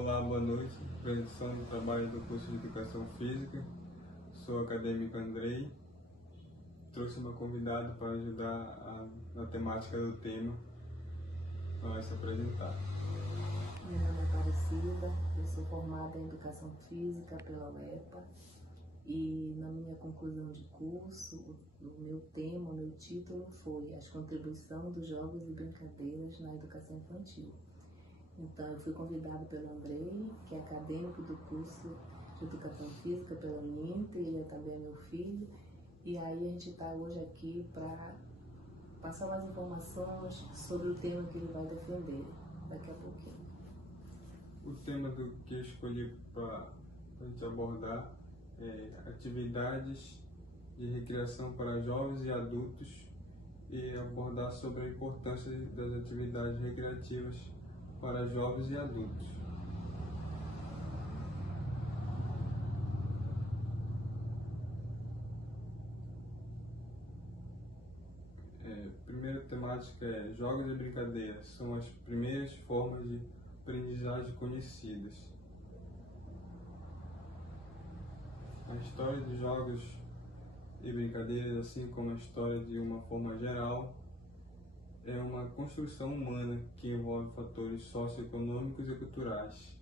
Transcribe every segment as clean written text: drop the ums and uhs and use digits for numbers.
Olá, boa noite. Apresentação do trabalho do curso de Educação Física. Sou o acadêmico Andrei. Trouxe uma convidada para ajudar na temática do tema para se apresentar. Meu nome é Aparecida, eu sou formada em Educação Física pela UEPA e na minha conclusão de curso, o meu tema, o meu título foi As Contribuições dos Jogos e Brincadeiras na Educação Infantil. Então, eu fui convidada pelo Andrei, que é acadêmico do curso de Educação Física pela Uninter, ele é também meu filho, e aí a gente está hoje aqui para passar mais informações sobre o tema que ele vai defender daqui a pouquinho. O tema que eu escolhi para a gente abordar é atividades de recreação para jovens e adultos e abordar sobre a importância das atividades recreativas para jovens e adultos. Primeira temática é jogos e brincadeiras, são as primeiras formas de aprendizagem conhecidas. A história dos jogos e brincadeiras, assim como a história de uma forma geral, é uma construção humana que envolve fatores socioeconômicos e culturais.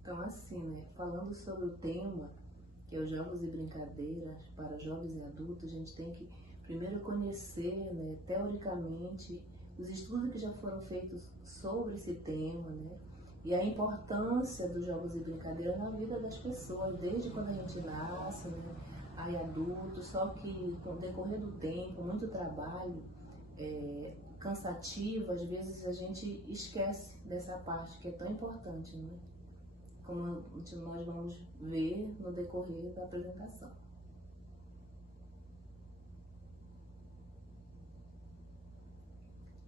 Então, assim, né, falando sobre o tema, que é os jogos e brincadeiras para jovens e adultos, a gente tem que primeiro conhecer, né, teoricamente, os estudos que já foram feitos sobre esse tema, né, e a importância dos jogos e brincadeiras na vida das pessoas, desde quando a gente nasce, né, aí adulto, só que com o decorrer do tempo, muito trabalho, cansativo, às vezes a gente esquece dessa parte que é tão importante, né? Como nós vamos ver no decorrer da apresentação.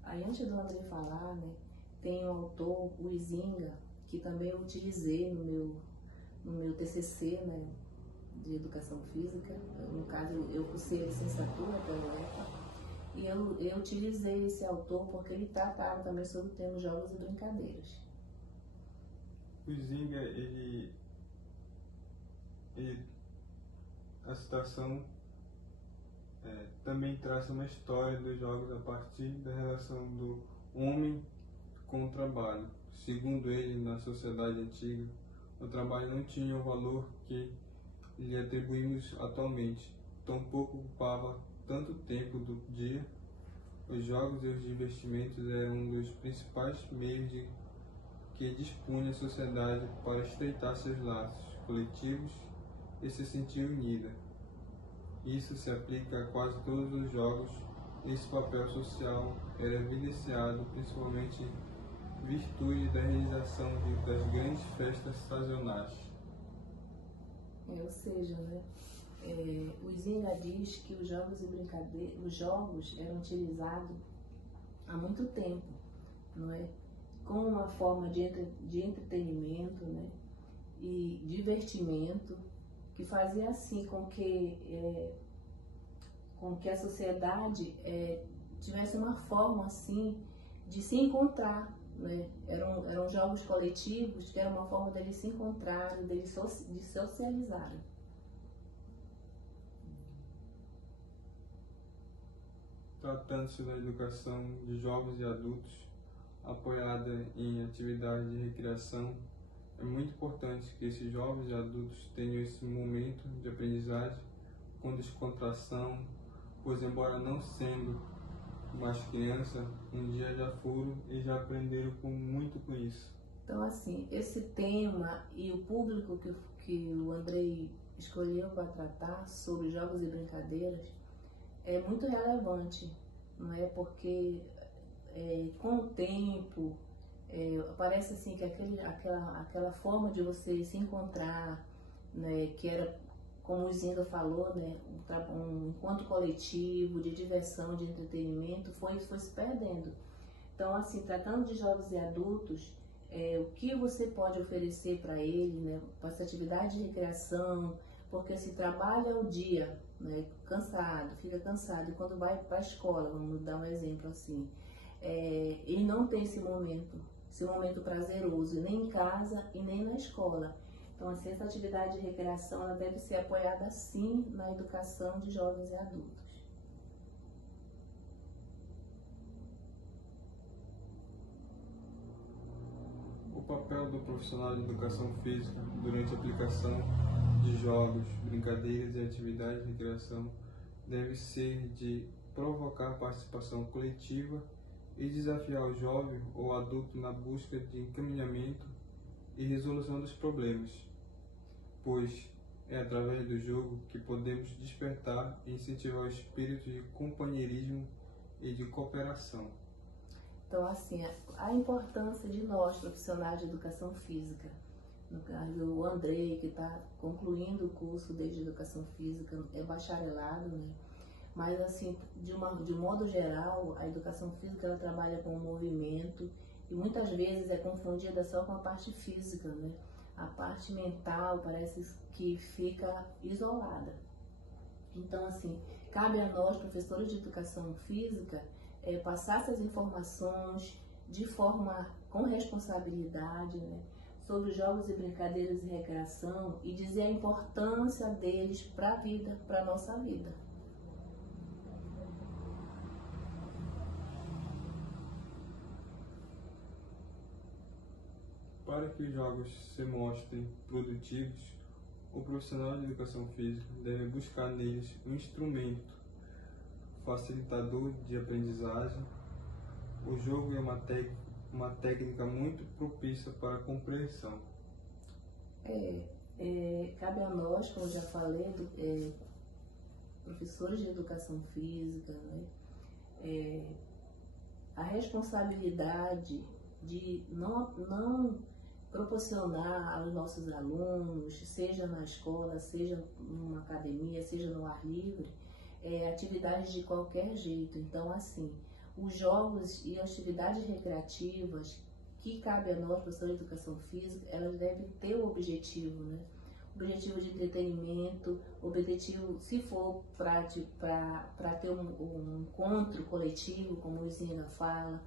Aí, antes do André falar, né, tem o autor, o Huizinga, que também eu utilizei no meu TCC, né, de Educação Física. No caso, eu cursei a licenciatura pela UEPA. E eu utilizei esse autor porque ele tratava também sobre o tema jogos e brincadeiras. O Huizinga, a citação também traça uma história dos jogos a partir da relação do homem com o trabalho. Segundo ele, na sociedade antiga, o trabalho não tinha o valor que lhe atribuímos atualmente, tampouco ocupava tanto tempo do dia. Os jogos e os divertimentos eram um dos principais meios de que dispunha a sociedade para estreitar seus laços coletivos e se sentir unida. Isso se aplica a quase todos os jogos. Esse papel social era evidenciado principalmente em virtude da realização das grandes festas sazonais. Ou seja, né, o Huizinga diz que os jogos e brincadeiras, os jogos eram utilizados há muito tempo, não é? Como uma forma de entretenimento, né, e divertimento, que fazia assim com que a sociedade tivesse uma forma assim de se encontrar, né? Eram jogos coletivos que era uma forma deles se encontrarem, de socializarem. Tratando-se da educação de jovens e adultos, apoiada em atividades de recreação, é muito importante que esses jovens e adultos tenham esse momento de aprendizagem com descontração, pois embora não sendo mais criança, um dia já foram e já aprenderam muito com isso. Então, assim, esse tema e o público que o Andrei escolheu para tratar sobre jogos e brincadeiras é muito relevante, não é? Porque com o tempo parece assim que aquela forma de você se encontrar, né, que era, como o Zinga falou, né, um encontro coletivo de diversão, de entretenimento, foi se perdendo. Então, assim, tratando de jovens e adultos, o que você pode oferecer para ele, né, para essa atividade de recreação, porque se trabalha o dia, né, cansado, fica cansado, e quando vai para a escola, vamos dar um exemplo assim, ele não tem esse momento ser um momento prazeroso, nem em casa e nem na escola. Então, assim, essa atividade de recreação ela deve ser apoiada, sim, na educação de jovens e adultos. O papel do profissional de educação física durante a aplicação de jogos, brincadeiras e atividades de recreação deve ser de provocar participação coletiva e desafiar o jovem ou adulto na busca de encaminhamento e resolução dos problemas, pois é através do jogo que podemos despertar e incentivar o espírito de companheirismo e de cooperação. Então, assim, a importância de nós, profissionais de educação física, no caso, o Andrei, que está concluindo o curso de educação física, é bacharelado, né? Mas, assim, de modo geral, a educação física ela trabalha com o movimento e muitas vezes é confundida só com a parte física, né? A parte mental parece que fica isolada. Então, assim, cabe a nós, professores de educação física, passar essas informações de forma com responsabilidade, né, sobre jogos e brincadeiras e recreação e dizer a importância deles para a vida, para a nossa vida. Para que os jogos se mostrem produtivos, o profissional de educação física deve buscar neles um instrumento facilitador de aprendizagem. O jogo é uma técnica muito propícia para a compreensão. Cabe a nós, como já falei, professores de educação física, né, a responsabilidade de não proporcionar aos nossos alunos, seja na escola, seja numa academia, seja no ar livre, atividades de qualquer jeito. Então, assim, os jogos e atividades recreativas que cabe a nós, professores de educação física, elas devem ter o objetivo, né? Objetivo de entretenimento, objetivo, se for para ter um encontro coletivo, como o Luizinha fala,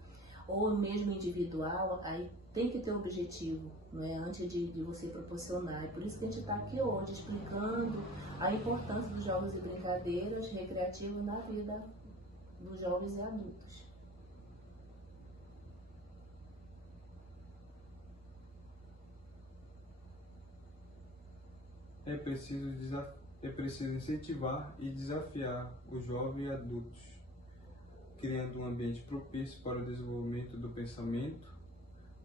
ou mesmo individual, aí tem que ter um objetivo, né, antes de você proporcionar. É por isso que a gente está aqui hoje explicando a importância dos jogos e brincadeiras recreativos na vida dos jovens e adultos. É preciso incentivar e desafiar os jovens e adultos, criando um ambiente propício para o desenvolvimento do pensamento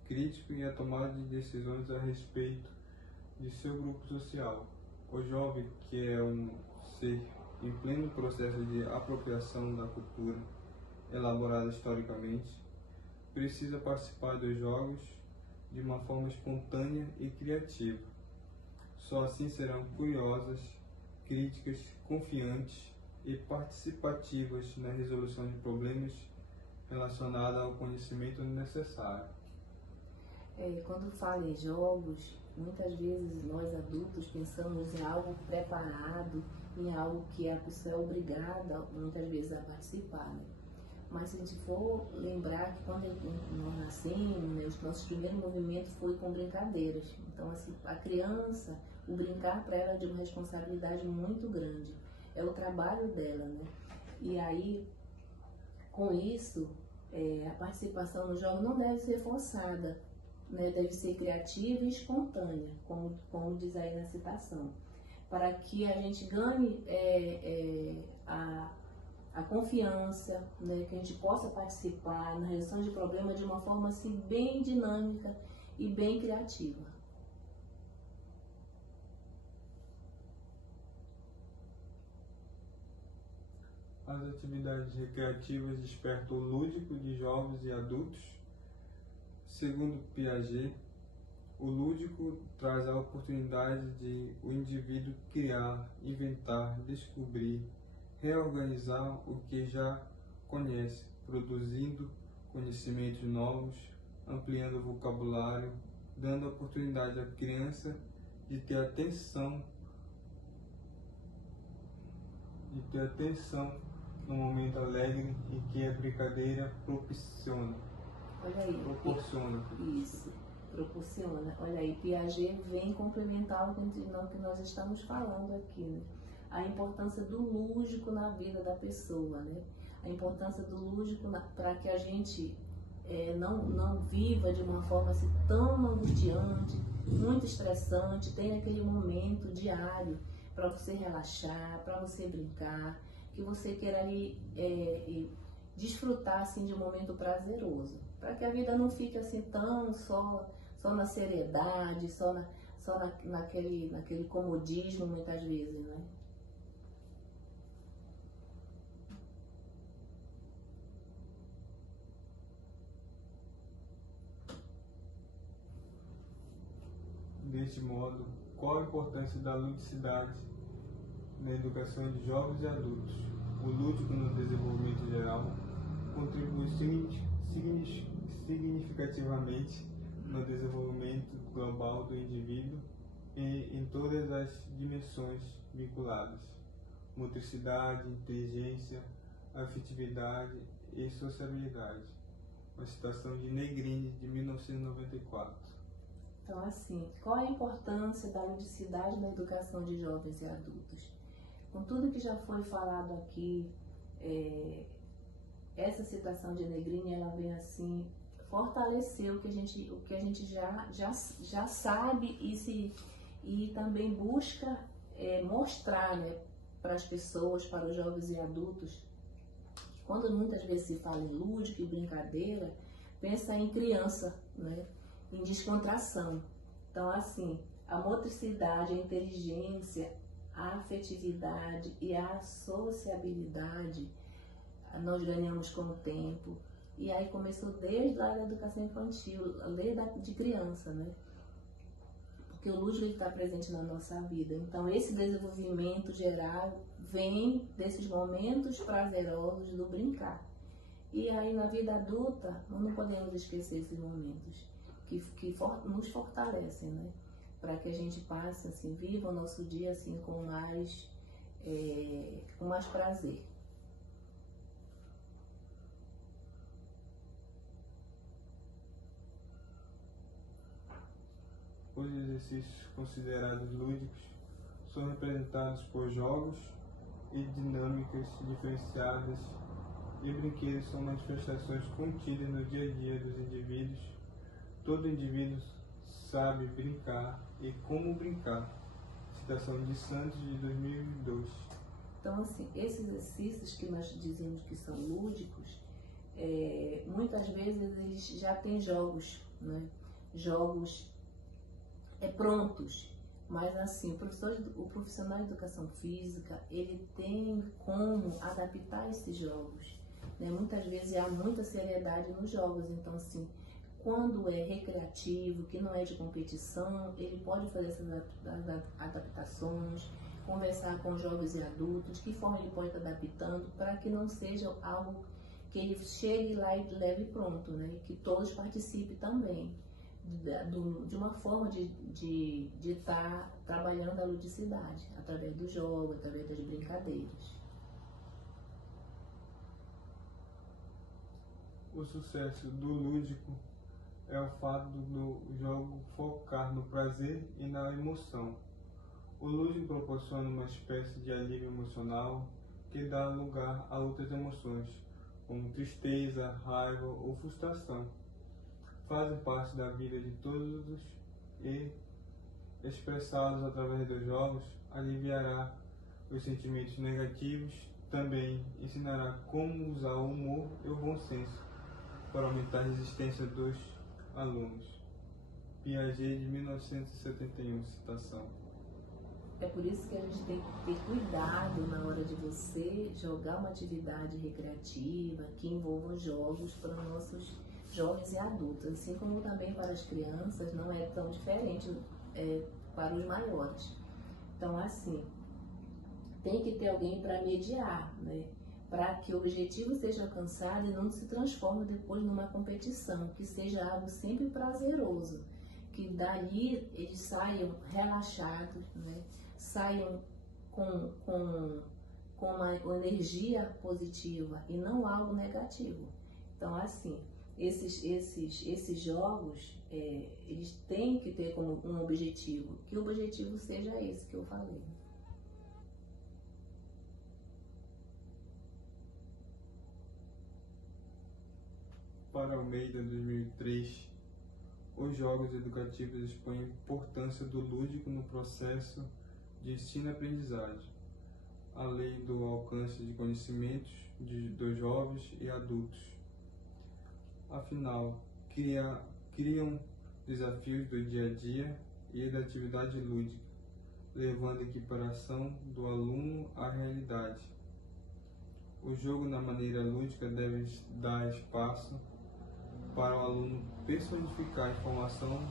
crítico e a tomada de decisões a respeito de seu grupo social. O jovem, que é um ser em pleno processo de apropriação da cultura elaborada historicamente, precisa participar dos jogos de uma forma espontânea e criativa. Só assim serão curiosas, críticas, confiantes e participativas na resolução de problemas relacionados ao conhecimento necessário. Quando fala em jogos, muitas vezes nós adultos pensamos em algo preparado, em algo que a pessoa é obrigada, muitas vezes, a participar, né? Mas se a gente for lembrar que quando nós nascemos, né, os nossos primeiros movimentos foi com brincadeiras. Então, assim, a criança, o brincar para ela é de uma responsabilidade muito grande. É o trabalho dela, né? E aí, com isso, a participação no jogo não deve ser forçada, né? Deve ser criativa e espontânea, como diz aí na citação, para que a gente ganhe a confiança, né? Que a gente possa participar na resolução de problemas de uma forma assim, bem dinâmica e bem criativa. As atividades recreativas despertam o lúdico de jovens e adultos. Segundo Piaget, o lúdico traz a oportunidade de o indivíduo criar, inventar, descobrir, reorganizar o que já conhece, produzindo conhecimentos novos, ampliando o vocabulário, dando a oportunidade à criança de ter atenção no momento alegre em que a brincadeira proporciona. Olha aí. proporciona. Isso, proporciona. Olha aí, Piaget vem complementar o que nós estamos falando aqui, né? A importância do lúdico na vida da pessoa, né? A importância do lúdico para que a gente não viva de uma forma assim, tão angustiante, muito estressante. Tem aquele momento diário para você relaxar, para você brincar, que você queira ali desfrutar assim, de um momento prazeroso, para que a vida não fique assim tão só na seriedade, naquele comodismo muitas vezes, né? Deste modo, qual a importância da ludicidade na educação de jovens e adultos? O lúdico no desenvolvimento geral contribui significativamente no desenvolvimento global do indivíduo e em todas as dimensões vinculadas: motricidade, inteligência, afetividade e sociabilidade. Uma citação de Negrini, de 1994. Então, assim, qual a importância da ludicidade na educação de jovens e adultos? Com tudo que já foi falado aqui, essa citação de Negrini, ela vem assim fortalecer o que a gente já sabe e também busca mostrar, né, para as pessoas, para os jovens e adultos. Quando muitas vezes se fala em lúdico e brincadeira, pensa em criança, né, em descontração. Então, assim, a motricidade, a inteligência, a afetividade e a sociabilidade nós ganhamos com o tempo. E aí começou desde lá da educação infantil, desde de criança, né? Porque o lúdico está presente na nossa vida. Então, esse desenvolvimento geral vem desses momentos prazerosos do brincar. E aí, na vida adulta, nós não podemos esquecer esses momentos que nos fortalecem, né? Para que a gente passe, assim, viva o nosso dia assim, com mais prazer. Os exercícios considerados lúdicos são representados por jogos e dinâmicas diferenciadas, e brinquedos são manifestações contidas no dia a dia dos indivíduos. Todo indivíduo sabe brincar e como brincar. Citação de Santos, de 2002. Então, assim, esses exercícios que nós dizemos que são lúdicos, muitas vezes eles já têm jogos, né? Jogos prontos, mas assim, o profissional de educação física, ele tem como adaptar esses jogos, né? Muitas vezes há muita seriedade nos jogos, então assim, quando é recreativo, que não é de competição, ele pode fazer essas adaptações, conversar com jovens e adultos, de que forma ele pode estar adaptando, para que não seja algo que ele chegue lá e leve pronto, né? Que todos participem também, de uma forma de estar trabalhando a ludicidade, através do jogo, através das brincadeiras. O sucesso do lúdico é o fato do jogo focar no prazer e na emoção. O lúdico proporciona uma espécie de alívio emocional que dá lugar a outras emoções, como tristeza, raiva ou frustração. Fazem parte da vida de todos e, expressados através dos jogos, aliviará os sentimentos negativos, também ensinará como usar o humor e o bom senso para aumentar a resistência dos alunos. Piaget, de 1971, citação. É por isso que a gente tem que ter cuidado na hora de você jogar uma atividade recreativa que envolva jogos para nossos jovens e adultos, assim como também para as crianças, não é tão diferente para os maiores. Então, assim, tem que ter alguém para mediar, né? Para que o objetivo seja alcançado e não se transforme depois numa competição, que seja algo sempre prazeroso, que dali eles saiam relaxados, né? Saiam com uma energia positiva e não algo negativo. Então, assim, esses jogos, eles têm que ter como um objetivo, que o objetivo seja esse que eu falei. Para Almeida, 2003, os jogos educativos expõem a importância do lúdico no processo de ensino-aprendizagem, além do alcance de conhecimentos dos jovens e adultos. Afinal, criam desafios do dia a dia e da atividade lúdica, levando a equiparação do aluno à realidade. O jogo na maneira lúdica deve dar espaço para o aluno personificar a informação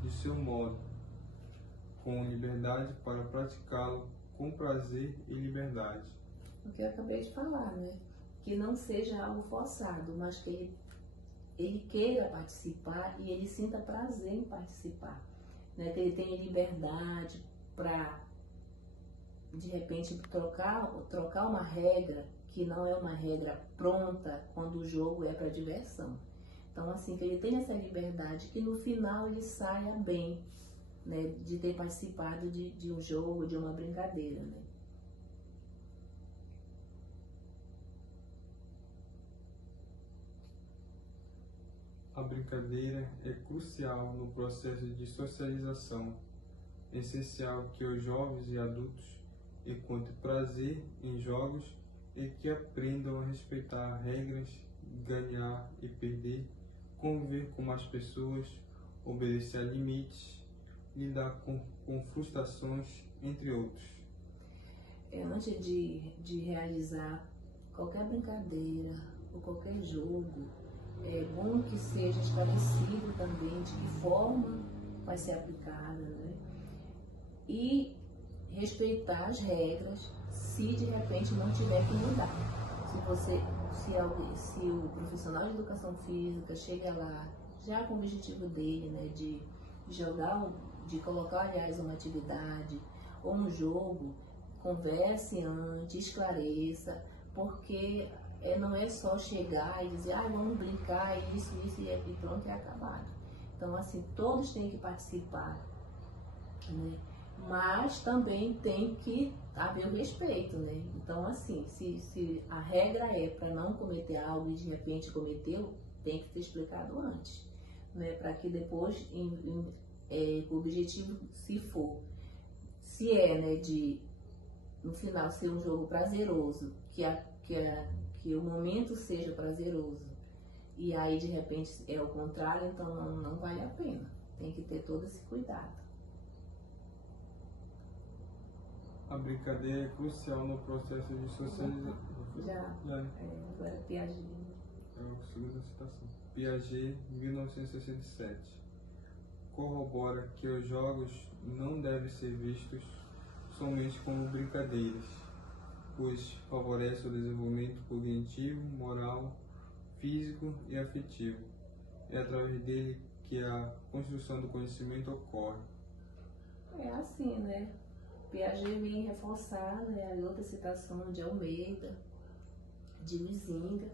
de seu modo, com liberdade para praticá-lo com prazer e liberdade. O que eu acabei de falar, né? Que não seja algo forçado, mas que ele queira participar e ele sinta prazer em participar, né? Que ele tenha liberdade para, de repente, trocar uma regra que não é uma regra pronta quando o jogo é para diversão. Então, assim, que ele tenha essa liberdade, que no final ele saia bem, né, de ter participado de um jogo, de uma brincadeira, né? A brincadeira é crucial no processo de socialização. É essencial que os jovens e adultos encontrem prazer em jogos e que aprendam a respeitar regras, ganhar e perder, conviver com mais pessoas, obedecer a limites, lidar com frustrações, entre outros. Antes de realizar qualquer brincadeira ou qualquer jogo, é bom que seja esclarecido também de que forma vai ser aplicada, né? E respeitar as regras se de repente não tiver que mudar. Se o profissional de educação física chega lá já com o objetivo dele, né, de colocar, aliás, uma atividade ou um jogo, converse antes, esclareça, porque não é só chegar e dizer, vamos brincar, isso, e pronto, é acabado. Então, assim, todos têm que participar, né? Mas também tem que haver o respeito, né? Então, assim, se a regra é para não cometer algo e de repente cometeu, tem que ter explicado antes, né? Para que depois, o objetivo, se é, né, de no final ser um jogo prazeroso, que o momento seja prazeroso, e aí de repente é o contrário, então não vale a pena. Tem que ter todo esse cuidado. A brincadeira é crucial no processo de socialização. Agora Piaget. É a segunda citação. Piaget, 1967. Corrobora que os jogos não devem ser vistos somente como brincadeiras, pois favorece o desenvolvimento cognitivo, moral, físico e afetivo. É através dele que a construção do conhecimento ocorre. É assim, né? Piaget vem reforçar, né, a outra citação de Almeida, de Huizinga,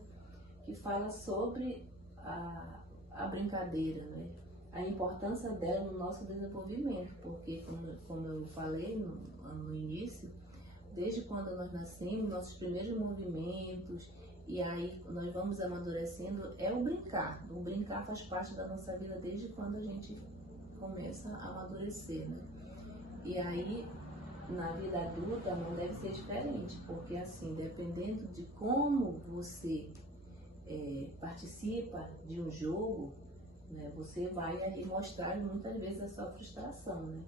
que fala sobre a brincadeira, né? A importância dela no nosso desenvolvimento, porque, como eu falei no início, desde quando nós nascemos, nossos primeiros movimentos, e aí nós vamos amadurecendo, é o brincar. O brincar faz parte da nossa vida desde quando a gente começa a amadurecer, né? E aí, na vida adulta, não deve ser diferente, porque assim, dependendo de como você participa de um jogo, né, você vai ali mostrar muitas vezes a sua frustração, né?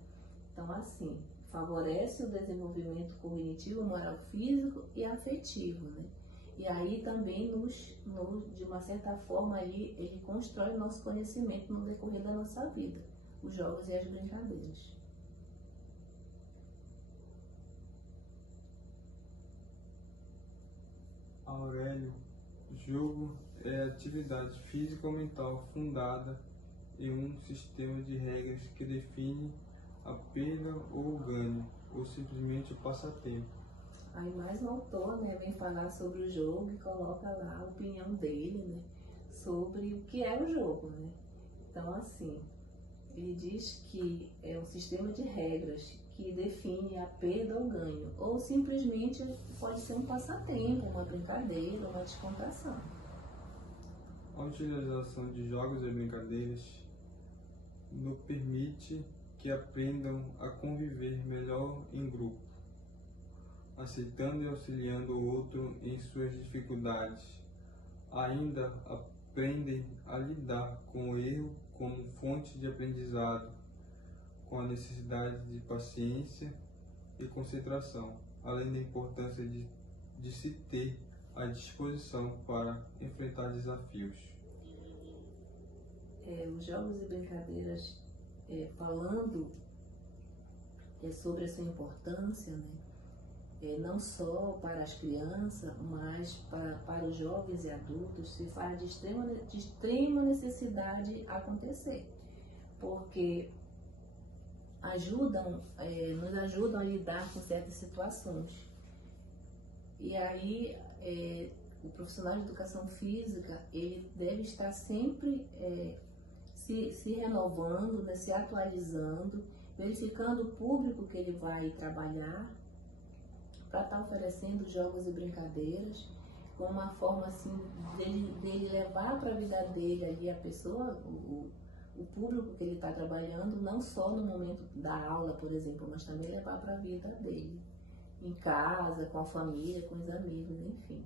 Então, assim, favorece o desenvolvimento cognitivo, moral, físico e afetivo, né? E aí também, de uma certa forma, ele constrói o nosso conhecimento no decorrer da nossa vida, os jogos e as brincadeiras. Aurélio, jogo é atividade física ou mental fundada em um sistema de regras que define a perda ou o ganho, ou simplesmente o passatempo. Aí mais um autor, né, vem falar sobre o jogo e coloca lá a opinião dele, né, sobre o que é o jogo, né? Então, assim, ele diz que é um sistema de regras que define a perda ou ganho, ou simplesmente pode ser um passatempo, uma brincadeira, uma descontração. A utilização de jogos e brincadeiras nos permite que aprendam a conviver melhor em grupo, aceitando e auxiliando o outro em suas dificuldades. Ainda aprendem a lidar com o erro como fonte de aprendizado, com a necessidade de paciência e concentração, além da importância de se ter à disposição para enfrentar desafios. Os jogos e brincadeiras, falando sobre a sua importância, né? Não só para as crianças, mas para os jovens e adultos, se faz de extrema necessidade acontecer, porque nos ajudam a lidar com certas situações. E aí, o profissional de educação física, ele deve estar sempre se renovando, né, se atualizando, verificando o público que ele vai trabalhar, para estar oferecendo jogos e brincadeiras, com uma forma assim dele levar para a vida dele ali a pessoa, o público que ele está trabalhando, não só no momento da aula, por exemplo, mas também levar para a vida dele, em casa, com a família, com os amigos, enfim.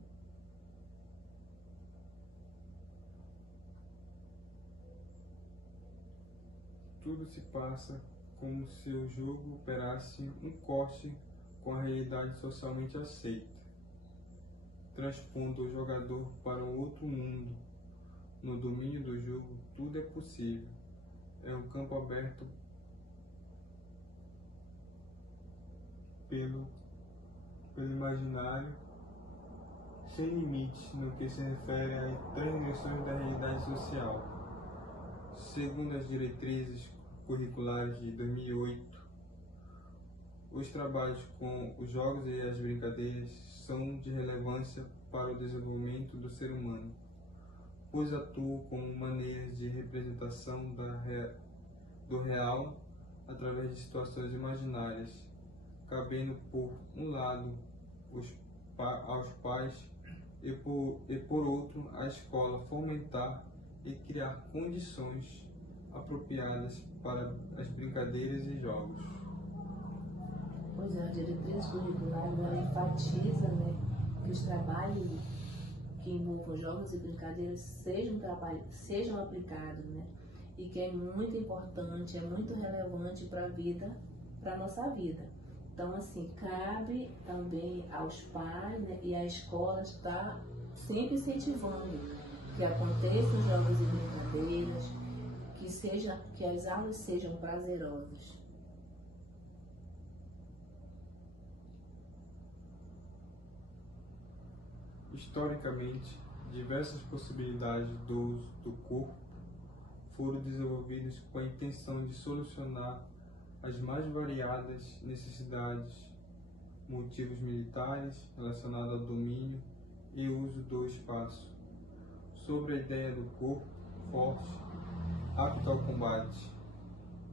Tudo se passa como se o jogo operasse um corte com a realidade socialmente aceita, transpondo o jogador para um outro mundo. No domínio do jogo, tudo é possível. É um campo aberto pelo imaginário, sem limites no que se refere às transgressões da realidade social. Segundo as diretrizes curriculares de 2008, os trabalhos com os jogos e as brincadeiras são de relevância para o desenvolvimento do ser humano, pois atuam como maneiras de representação do real através de situações imaginárias, cabendo por um lado aos pais e por outro à escola fomentar e criar condições apropriadas para as brincadeiras e jogos. Pois é, a diretriz curricular ela enfatiza, né, que os trabalhos que envolvam jogos e brincadeiras sejam aplicados, né, e que é muito importante, é muito relevante para a vida, para a nossa vida. Então, assim, cabe também aos pais, né, e à escola estar sempre incentivando que aconteçam jogos e brincadeiras, que as aulas sejam prazerosas. Historicamente, diversas possibilidades do uso do corpo foram desenvolvidas com a intenção de solucionar as mais variadas necessidades, motivos militares relacionados ao domínio e uso do espaço. Sobre a ideia do corpo forte, apto ao combate,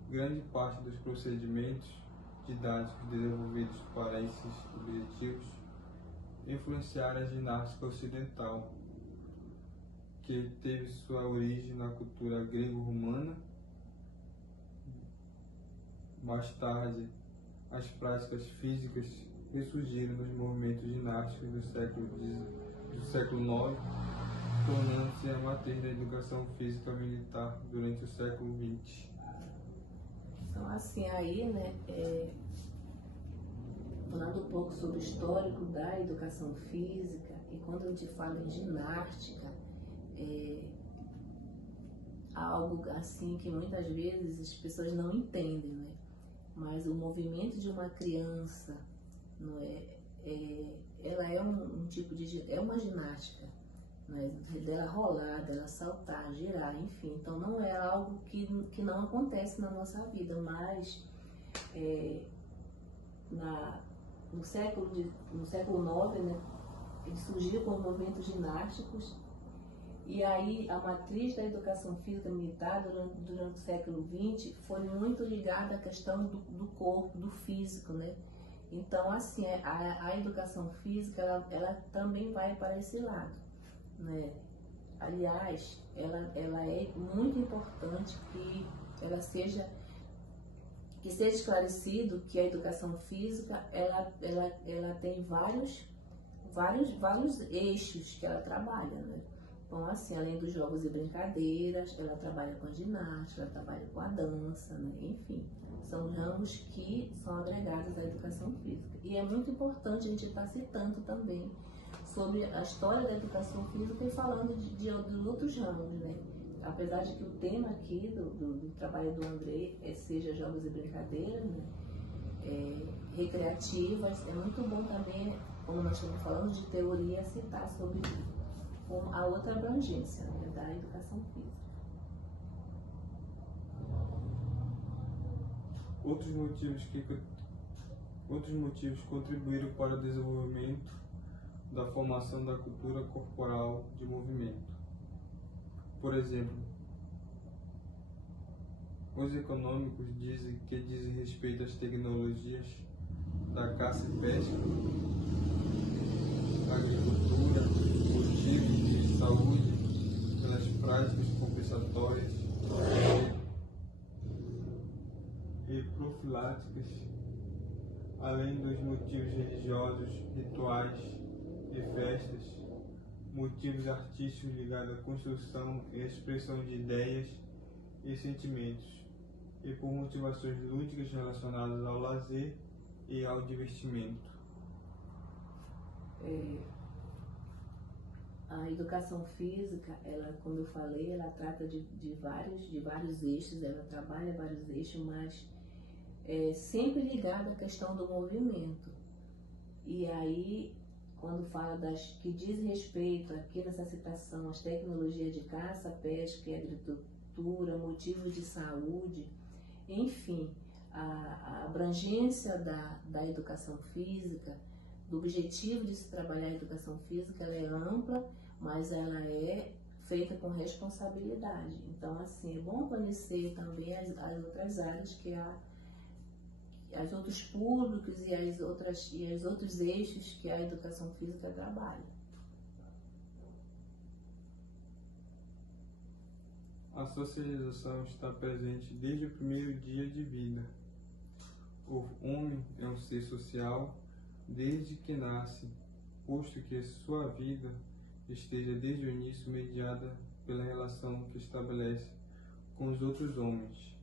grande parte dos procedimentos didáticos desenvolvidos para esses objetivos influenciaram a ginástica ocidental, que teve sua origem na cultura grego-romana. Mais tarde, as práticas físicas ressurgiram nos movimentos ginásticos do século IX, tornando-se a matriz da educação física militar durante o século XX. Então, assim, aí, né, falando um pouco sobre o histórico da educação física, e quando a gente fala em ginástica, algo assim que muitas vezes as pessoas não entendem, né? Mas o movimento de uma criança, não ela é um tipo de, é uma ginástica, né? Dela rolar, dela saltar, girar, enfim. Então não é algo que não acontece na nossa vida, mas no século IX, né, ele surgiu com movimentos ginásticos E aí a matriz da educação física militar durante o século XX foi muito ligada à questão do corpo, do físico, né? Então, assim, a educação física, ela também vai para esse lado, né? Aliás, ela é muito importante que ela seja esclarecido que a educação física, ela tem vários eixos que ela trabalha, né? Então, assim, além dos jogos e brincadeiras, ela trabalha com a ginástica, ela trabalha com a dança, né? Enfim, são ramos que são agregados à educação física. E é muito importante a gente estar citando também sobre a história da educação física e falando de outros ramos, né? Apesar de que o tema aqui do trabalho do André seja jogos e brincadeiras, né? Recreativas, é muito bom também, como nós estamos falando de teoria, citar sobre a outra abrangência, né, da educação física. Outros motivos contribuíram para o desenvolvimento da formação da cultura corporal de movimento. Por exemplo, os econômicos dizem que dizem respeito às tecnologias da caça e pesca, agricultura, cultivo e saúde, pelas práticas compensatórias e profiláticas, além dos motivos religiosos, rituais e festas, motivos artísticos ligados à construção e expressão de ideias e sentimentos, e por motivações lúdicas relacionadas ao lazer e ao divertimento. A educação física, ela, como eu falei, ela trata de vários eixos, ela trabalha vários eixos, mas sempre ligada à questão do movimento. E aí, quando fala que diz respeito aqui nessa citação às tecnologias de caça, pesca e agricultura, motivos de saúde, enfim, a abrangência da educação física, do objetivo de se trabalhar a educação física, ela é ampla, mas ela é feita com responsabilidade. Então, assim, é bom conhecer também as outras áreas que os outros públicos e os outros eixos que a educação física trabalha. A socialização está presente desde o primeiro dia de vida. O homem é um ser social desde que nasce, posto que sua vida esteja desde o início mediada pela relação que estabelece com os outros homens,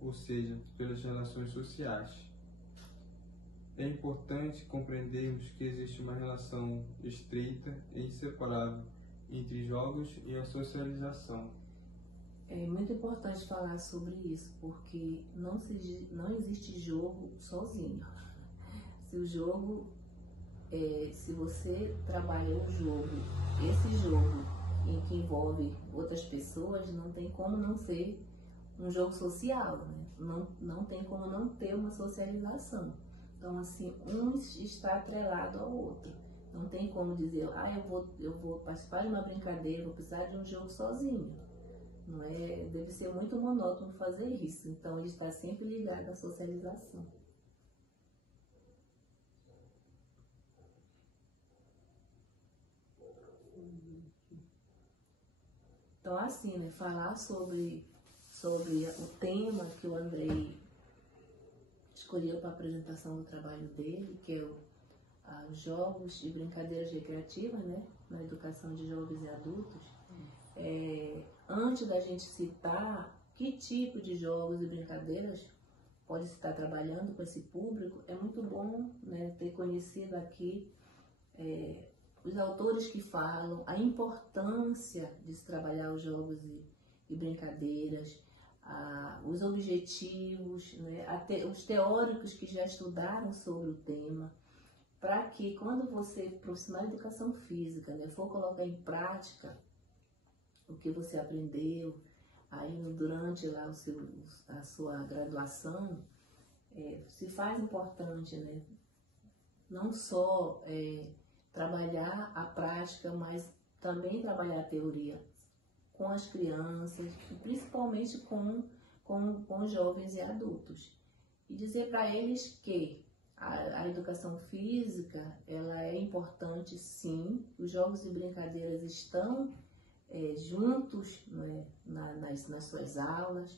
ou seja, pelas relações sociais. É importante compreendermos que existe uma relação estreita e inseparável entre jogos e a socialização. É muito importante falar sobre isso, porque não existe jogo sozinho. Se você trabalha um jogo, esse jogo em que envolve outras pessoas, não tem como não ser um jogo social, né? Não tem como não ter uma socialização. Então, assim, um está atrelado ao outro. Não tem como dizer, eu vou participar de uma brincadeira, vou precisar de um jogo sozinho. Não é? Deve ser muito monótono fazer isso. Então, ele está sempre ligado à socialização. Então, assim, né, falar sobre o tema que o Andrei escolheu para a apresentação do trabalho dele, que é os jogos e brincadeiras recreativas, né, na educação de jovens e adultos. Antes da gente citar que tipo de jogos e brincadeiras pode estar trabalhando com esse público, é muito bom, né, ter conhecido aqui os autores que falam a importância de se trabalhar os jogos e brincadeiras, os objetivos, né, os teóricos que já estudaram sobre o tema, para que quando você, profissional de educação física, né, for colocar em prática o que você aprendeu aí durante lá a sua graduação, se faz importante, né, não só trabalhar a prática, mas também trabalhar a teoria com as crianças, e principalmente com jovens e adultos. E dizer para eles que a educação física, ela é importante sim, os jogos e brincadeiras estão juntos, né, nas suas aulas,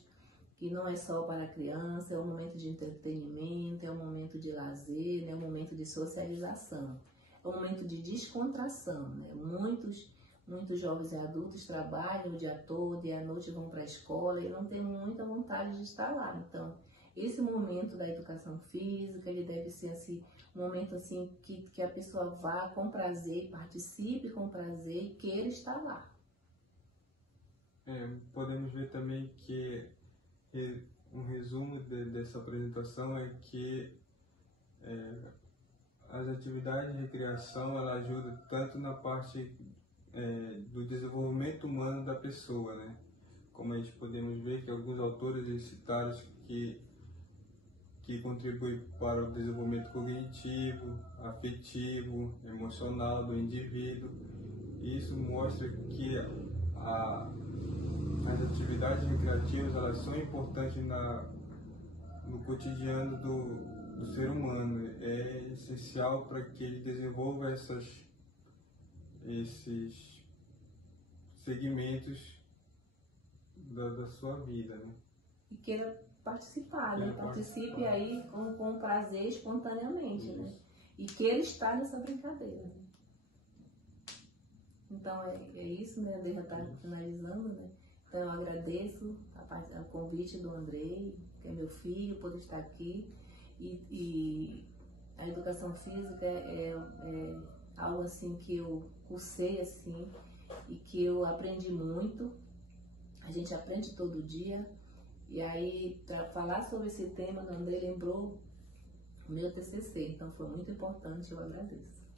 que não é só para a criança, é um momento de entretenimento, é um momento de lazer, é um momento de socialização, é um momento de descontração, né? Muitos jovens e adultos trabalham o dia todo e à noite vão para a escola e não tem muita vontade de estar lá. Então, esse momento da educação física, ele deve ser assim, um momento assim que a pessoa vá com prazer, participe com prazer e queira estar lá. Podemos ver também que um resumo dessa apresentação é que as atividades de recreação ela ajuda tanto na parte do desenvolvimento humano da pessoa, né? Como a gente podemos ver que alguns autores citaram que contribui para o desenvolvimento cognitivo, afetivo, emocional do indivíduo. Isso mostra que as atividades recreativas elas são importantes no cotidiano do ser humano. É essencial para que ele desenvolva esses segmentos da sua vida, né? E queira participar, né? Participe aí com prazer espontaneamente, né? E queira estar nessa brincadeira. Né? Então é isso, né? Eu já está finalizando, né? Então eu agradeço o convite do Andrei, que é meu filho, por estar aqui. E a educação física é algo assim que eu cursei assim e que eu aprendi muito. A gente aprende todo dia. E aí, para falar sobre esse tema, o Andrei lembrou o meu TCC. Então foi muito importante, eu agradeço.